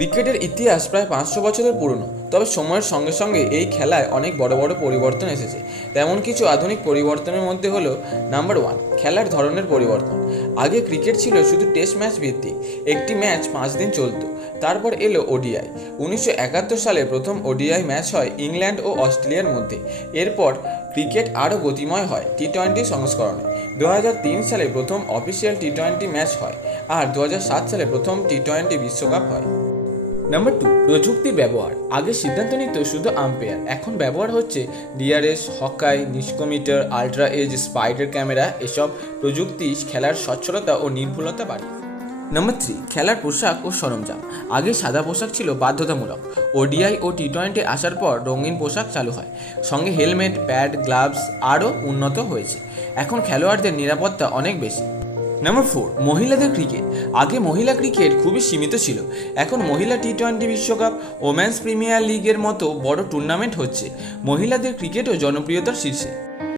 ক্রিকেটের ইতিহাস প্রায় 500 বছরের পুরনো, তবে সময়ের সঙ্গে সঙ্গে এই খেলায় অনেক বড় বড় পরিবর্তন এসেছে। তেমন কিছু আধুনিক পরিবর্তনের মধ্যে হলো নাম্বার 1, খেলার ধরনের পরিবর্তন। আগে ক্রিকেট ছিল শুধু টেস্ট ম্যাচ ভিত্তিক, একটি ম্যাচ 5 দিন চলত। তারপর এলো ওডিআই। 1971 সালে প্রথম ওডিআই ম্যাচ হয় ইংল্যান্ড ও অস্ট্রেলিয়ার মধ্যে। এরপর ক্রিকেট আরও গতিময় হয় টি-20 সংস্করণে। 2003 সালে প্রথম অফিসিয়াল টি-20 ম্যাচ হয়, আর 2007 সালে প্রথম টি-20 বিশ্বকাপ হয়। নাম্বার 2, প্রযুক্তির ব্যবহার। আগে সিদ্ধান্ত নিত শুধু আম্পায়ার, এখন ব্যবহার হচ্ছে DRS, Hawkeye, snickometer, ultra edge, spider camera. এসব প্রযুক্তি খেলার স্বচ্ছলতা ও নির্ভুলতা বাড়ায়। নাম্বার 3, খেলার পোশাক ও সরঞ্জাম। আগে সাদা পোশাক ছিল বাধ্যতামূলক। ওডিআই ও টি-20 আসার পর রঙিন পোশাক চালু হয়, সঙ্গে হেলমেট, প্যাড, গ্লাভস আরও উন্নত হয়েছে। এখন খেলোয়াড়দের নিরাপত্তা অনেক বেশি। নাম্বার 4, মহিলাদের ক্রিকেট। আগে মহিলা ক্রিকেট খুবই সীমিত ছিল, এখন মহিলা টি-20 বিশ্বকাপ, ওমেন্স প্রিমিয়ার লিগের মতো বড় টুর্নামেন্ট হচ্ছে। মহিলাদের ক্রিকেটও জনপ্রিয়তার শীর্ষে।